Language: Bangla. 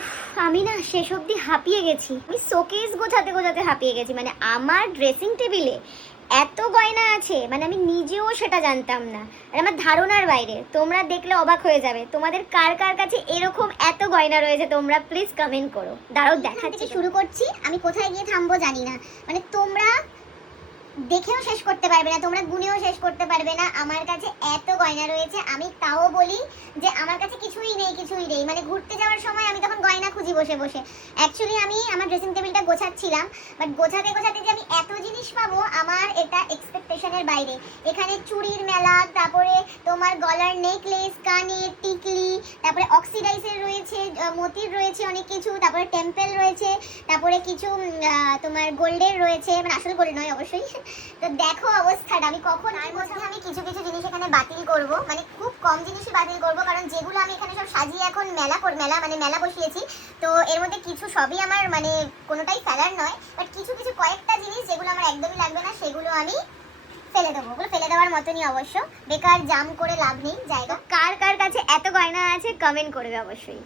উফ, আমি না শেষ অবধি হাঁপিয়ে গেছি। আমি শোকেস গোছাতে গোছাতে হাঁপিয়ে গেছি। মানে আমার ড্রেসিং টেবিলে এত গয়না আছে, মানে আমি নিজেও সেটা জানতাম না, আর আমার ধারণার বাইরে। তোমরা দেখলে অবাক হয়ে যাবে, তোমাদের কার কার কাছে এরকম এত গয়না রয়েছে তোমরা প্লিজ কমেন্ট করো। দাঁড়াও দেখাচ্ছি। শুরু করছি, আমি কোথায় গিয়ে থামবো জানি না। মানে তোমরা দেখেও শেষ করতে পারবে না, তোমরা গুনেও শেষ করতে পারবে না। আমার কাছে এত গয়না রয়েছে, আমি তাও বলি যে আমার কাছে কিছুই নেই, কিছুই নেই। মানে ঘুরতে যাওয়ার সময় আমি তখন গয়না খুঁজি বসে বসে। অ্যাকচুয়ালি আমি আমার ড্রেসিং টেবিলটা গোছাচ্ছিলাম, বাট গোছাতে গোছাতে যে আমি এত জিনিস পাবো আমার এটা এক্সপেকটেশনের বাইরে। এখানে চুড়ির মেলা, তারপরে তোমার গলার নেকলেস, কানের টিকলি, তারপরে অক্সিডাইজের রয়েছে, মতির রয়েছে অনেক কিছু, তারপরে টেম্পেল রয়েছে, তারপরে কিছু তোমার গোল্ডের রয়েছে, মানে আসল গোল্ড নয় অবশ্যই। তো দেখো অবস্থাটা, আমি কখন আর মধ্যে আমি কিছু কিছু জিনিস এখানে বাতিল করব, মানে খুব কম জিনিসই বাতিল করব, কারণ যেগুলো আমি এখানে সব সাজিয়ে এখন মেলা বসিয়েছি। তো এর মধ্যে কিছু সবই আমার মানে কোনোটাই ফেলার নয়, বাট কিছু কিছু কয়েকটা জিনিস যেগুলো আমার একদমই লাগবে না সেগুলো আমি ফেলে দেবো। ওগুলো ফেলে দেওয়ার মতনই অবশ্য, বেকার জাম করে লাভ নেই জায়গা। কার কার কাছে এত গয়না আছে কমেন্ট করবে অবশ্যই।